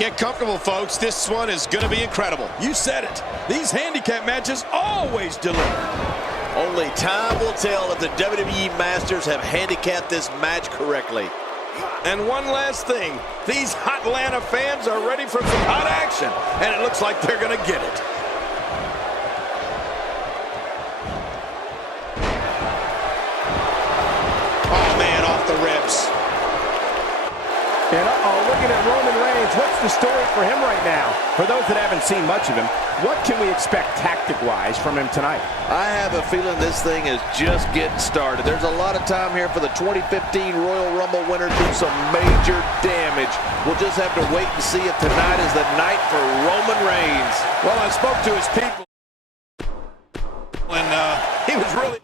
Get comfortable, folks. This one is going to be incredible. You said it. These handicap matches always deliver. Only time will tell if the WWE Masters have handicapped this match correctly. And one last thing. These hot Atlanta fans are ready for some hot action. And it looks like they're going to get it. Oh, man, off the ribs. And looking at Roman Reigns, what's the story for him right now? For those that haven't seen much of him, what can we expect tactic-wise from him tonight? I have a feeling this thing is just getting started. There's a lot of time here for the 2015 Royal Rumble winner to do some major damage. We'll just have to wait and see if tonight is the night for Roman Reigns. Well, I spoke to his people, and he was really...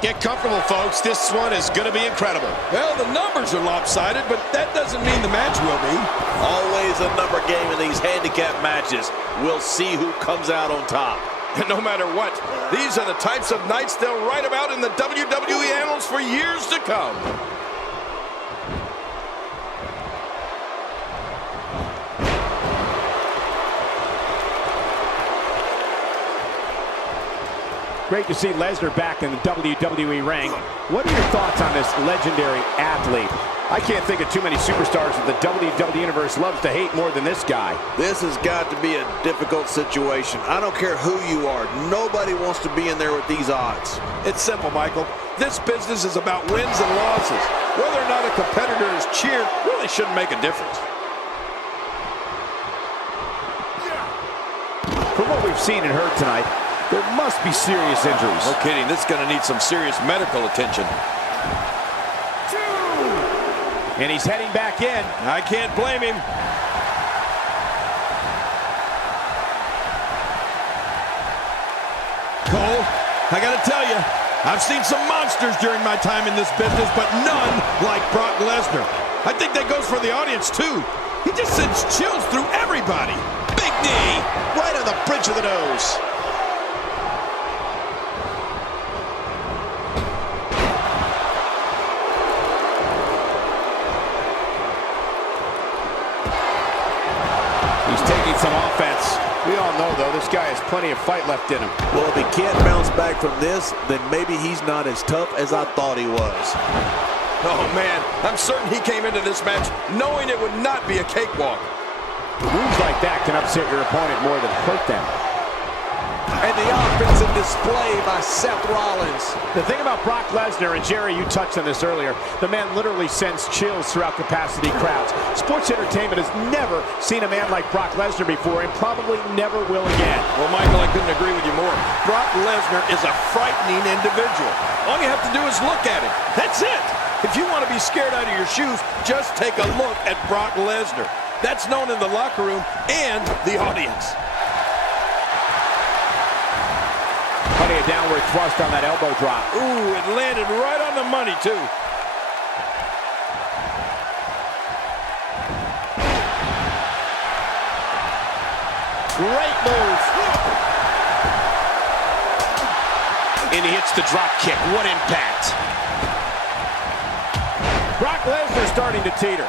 Get comfortable, folks. This one is going to be incredible. Well, the numbers are lopsided, but that doesn't mean the match will be. Always a number game in these handicap matches. We'll see who comes out on top. And no matter what, these are the types of nights they'll write about in the WWE annals for years to come. Great to see Lesnar back in the WWE ring. What are your thoughts on this legendary athlete? I can't think of too many superstars that the WWE Universe loves to hate more than this guy. This has got to be a difficult situation. I don't care who you are. Nobody wants to be in there with these odds. It's simple, Michael. This business is about wins and losses. Whether or not a competitor is cheered really shouldn't make a difference. From what we've seen and heard tonight, there must be serious injuries. No kidding. This is going to need some serious medical attention. And he's heading back in. I can't blame him. Cole, I got to tell you, I've seen some monsters during my time in this business, but none like Brock Lesnar. I think that goes for the audience, too. He just sends chills through everybody. Big knee right on the bridge of the nose. Some offense. We all know, though, this guy has plenty of fight left in him. Well, if he can't bounce back from this, then maybe he's not as tough as I thought he was. Oh, man, I'm certain he came into this match knowing it would not be a cakewalk. Moves like that can upset your opponent more than hurt them. And the offensive display by Seth Rollins. The thing about Brock Lesnar, and Jerry, you touched on this earlier, the man literally sends chills throughout capacity crowds. Sports entertainment has never seen a man like Brock Lesnar before and probably never will again. Well, Michael, I couldn't agree with you more. Brock Lesnar is a frightening individual. All you have to do is look at him. That's it. If you want to be scared out of your shoes, just take a look at Brock Lesnar. That's known in the locker room and the audience. A downward thrust on that elbow drop. Ooh, it landed right on the money, too. Great move. And he hits the drop kick. What impact. Brock Lesnar starting to teeter.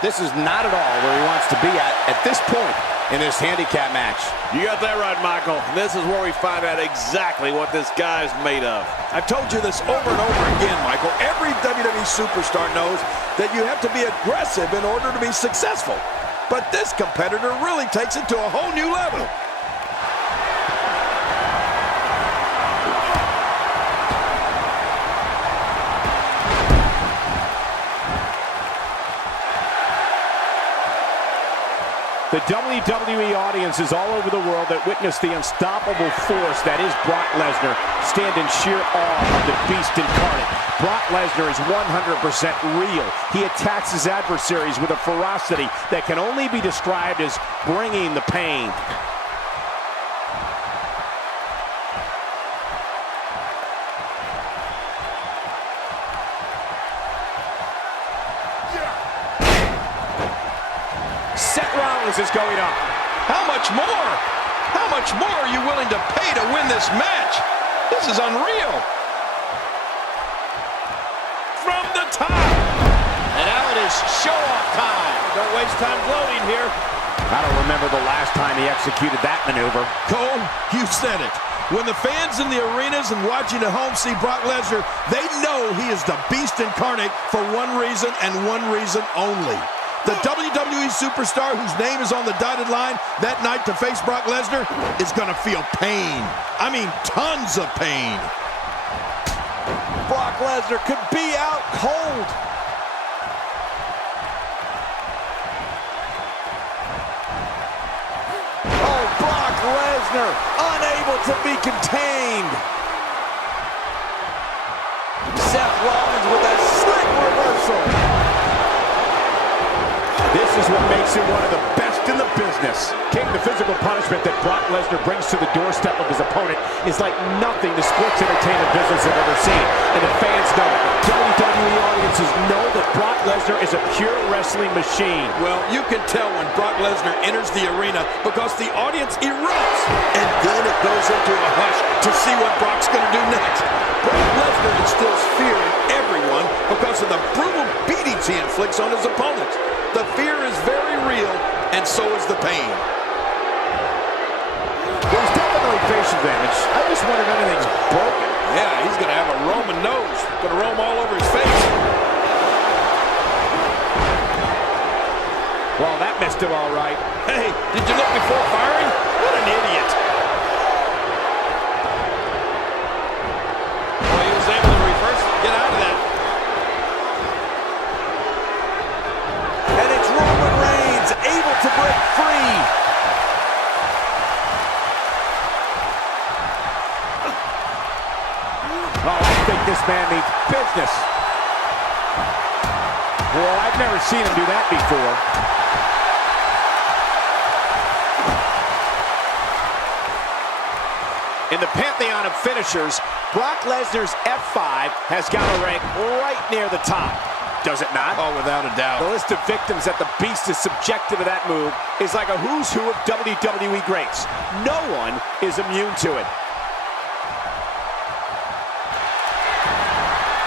This is not at all where he wants to be at this point in this handicap match. You got that right, Michael. This is where we find out exactly what this guy's made of. I've told you this over and over again, Michael. Every WWE superstar knows that you have to be aggressive in order to be successful. But this competitor really takes it to a whole new level. The WWE audiences all over the world that witness the unstoppable force that is Brock Lesnar stand in sheer awe of the beast incarnate. Brock Lesnar is 100% real. He attacks his adversaries with a ferocity that can only be described as bringing the pain. Seth Rollins is going up. How much more? How much more are you willing to pay to win this match? This is unreal. From the top. And now it is show-off time. Don't waste time gloating here. I don't remember the last time he executed that maneuver. Cole, you said it. When the fans in the arenas and watching at home see Brock Lesnar, they know he is the beast incarnate for one reason and one reason only. The WWE superstar whose name is on the dotted line that night to face Brock Lesnar is going to feel pain. I mean, tons of pain. Brock Lesnar could be out cold. Oh, Brock Lesnar unable to be contained. Seth Rollins with a slick reversal. This is what makes him one of the best in the business. King, the physical punishment that Brock Lesnar brings to the doorstep of his opponent is like nothing the sports entertainment business have ever seen. And the fans know it. WWE audiences know that Brock Lesnar is a pure wrestling machine. Well, you can tell when Brock Lesnar enters the arena because the audience erupts. And then it goes into a hush to see what Brock's going to do next. Brock Lesnar instills fear in everyone because of the brutal beatings he inflicts on his opponents. The fear is very real, and so is the pain. There's definitely face advantage. I just wonder if anything's broken. Yeah, he's going to have a Roman nose. Going to roam all over his face. Well, that missed him all right. Hey, did you look before firing? What an idiot. Well, he was able to reverse it and get out of that. And it's Roman Reigns able to break free. Oh, I think this man means business. Well, I've never seen him do that before. In the pantheon of finishers, Brock Lesnar's F5 has got to rank right near the top. Does it not? Oh, without a doubt. The list of victims that the Beast is subjected to that move is like a who's who of WWE greats. No one is immune to it.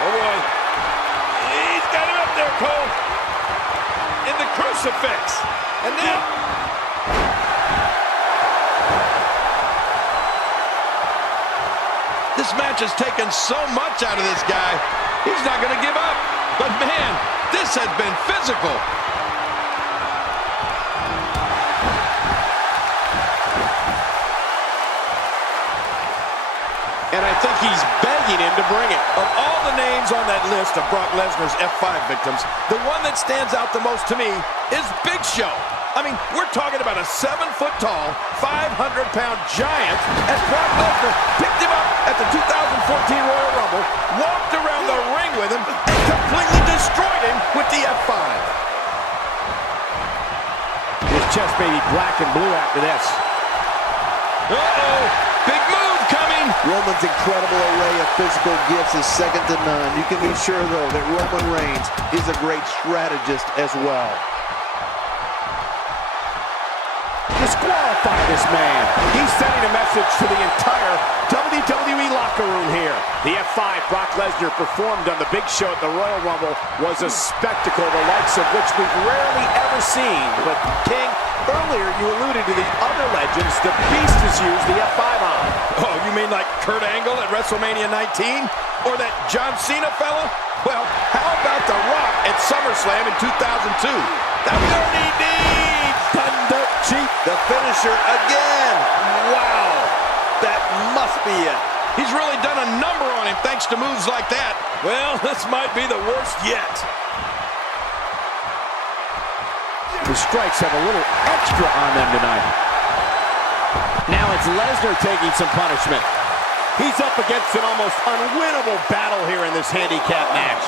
Oh, boy. He's got him up there, Cole. In the crucifix. And now... This match has taken so much out of this guy. He's not going to give up. But, man, this has been physical. And I think he's begging him to bring it. Of all the names on that list of Brock Lesnar's F5 victims, the one that stands out the most to me is Big Show. I mean, we're talking about a 7-foot-tall, 500-pound giant, and Brock Lesnar picked him up at the 2014 Royal Rumble, walked around the ring with him, and completely destroyed him with the F5. His chest may be black and blue after this. Uh-oh, big move coming. Roman's incredible array of physical gifts is second to none. You can be sure, though, that Roman Reigns is a great strategist as well. Disqualify this man. He's sending a message to the entire WWE locker room here. The F5 Brock Lesnar performed on the Big Show at the Royal Rumble was a spectacle, the likes of which we've rarely ever seen. But, King, earlier you alluded to the other legends the Beast has used the F5 on. Oh, you mean like Kurt Angle at WrestleMania 19? Or that John Cena fella? Well, how about The Rock at SummerSlam in 2002? WDD! Thunder Chief, the finisher again. Wow, that must be it. He's really done a number on him thanks to moves like that. Well, this might be the worst yet. The strikes have a little extra on them tonight. Now it's Lesnar taking some punishment. He's up against an almost unwinnable battle here in this handicap match.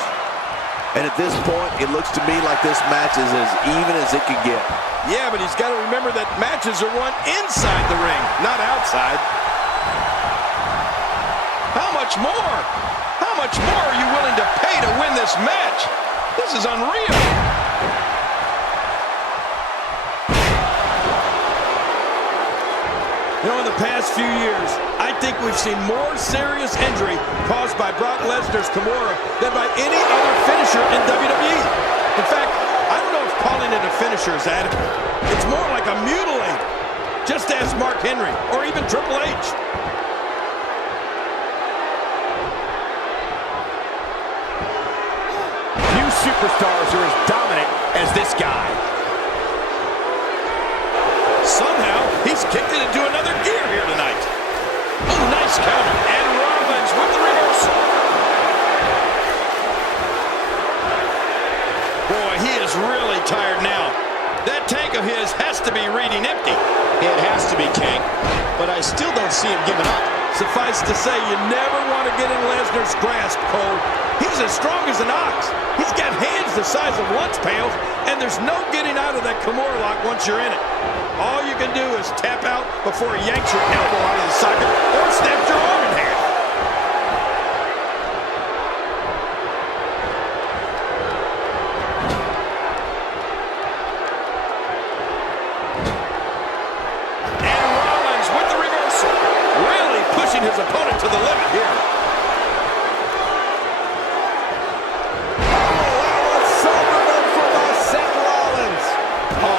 And at this point, it looks to me like this match is as even as it can get. Yeah, but he's got to remember that matches are won inside the ring, not outside. How much more? How much more are you willing to pay to win this match? This is unreal. You know, in the past few years, I think we've seen more serious injury caused by Brock Lesnar's Kimura than by any other finisher in WWE. In fact, I don't know if calling it a finisher is adequate. It's more like a mutilate. Just ask Mark Henry or even Triple H. Few superstars are as dominant as this guy. Somehow, he's kicked it into another gear here tonight. Oh, nice counter. And Rollins with the reversal. Boy, he is really tired now. That tank of his has to be reading empty. It has to be, King, but I still don't see him giving up. Suffice to say, you never want to get in Lesnar's grasp, Cole. He's as strong as an ox. He's got hands the size of lunch pails, and there's no getting out of that Kimura lock once you're in it. All you can do is tap out before he yanks your elbow out of the socket or snaps your arm in half. And Rollins with the reversal. Really pushing his opponent to the limit here.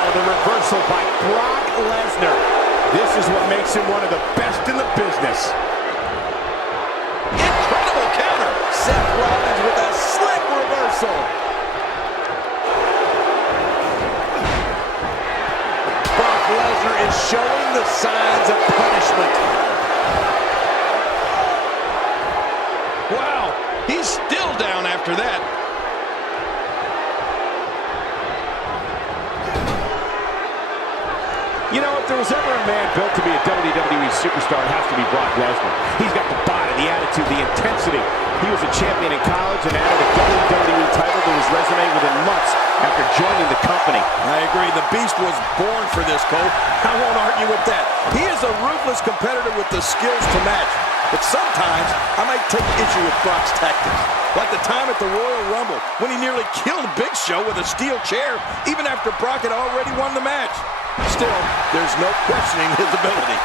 The reversal by Brock Lesnar. This is what makes him one of the best in the business. Incredible counter. Seth Rollins with a slick reversal. Brock Lesnar is showing the signs of punishment. Wow, he's still down after that. You know, if there was ever a man built to be a WWE superstar, it has to be Brock Lesnar. He's got the body, the attitude, the intensity. He was a champion in college and added a WWE title to his resume within months after joining the company. I agree. The Beast was born for this, Cole. I won't argue with that. He is a ruthless competitor with the skills to match. But sometimes I might take issue with Brock's tactics. Like the time at the Royal Rumble when he nearly killed Big Show with a steel chair even after Brock had already won the match. Still, there's no questioning his ability.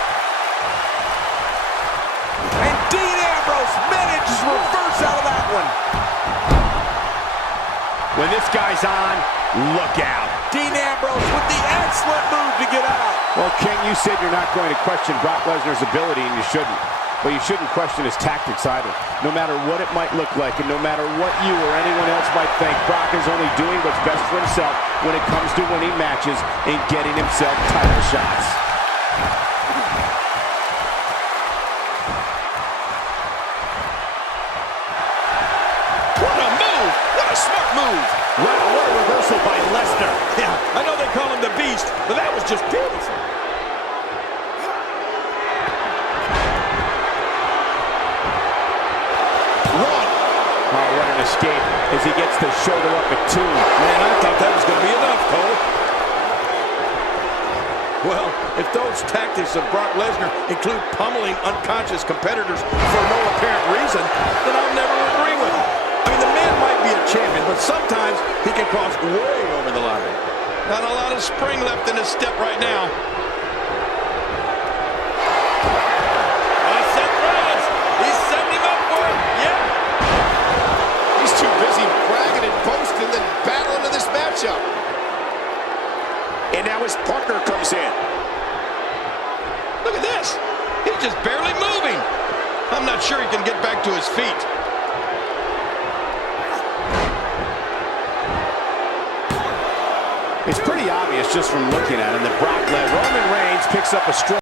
And Dean Ambrose manages reverse out of that one. When this guy's on, look out. Dean Ambrose with the excellent move to get out. Well, King, you said you're not going to question Brock Lesnar's ability, and you shouldn't. But you shouldn't question his tactics either. No matter what it might look like, and no matter what you or anyone else might think, Brock is only doing what's best for himself when it comes to winning matches and getting himself title shots. What a move! What a smart move! Wow, what a reversal by Lesnar. Yeah, I know they call him the Beast, but that was just beautiful. Escape as he gets the shoulder up at 2. Man, I thought that was going to be enough, Cole. Well, if those tactics of Brock Lesnar include pummeling unconscious competitors for no apparent reason, then I'll never agree with him. I mean, the man might be a champion, but sometimes he can cross way over the line. Not a lot of spring left in his step right now. Seth Rollins, he's setting him up for it. Yeah. Too busy bragging and boasting than battling in this matchup. And now his partner comes in. Look at this. He's just barely moving. I'm not sure he can get back to his feet. It's pretty obvious just from looking at him that Roman Reigns picks up a strong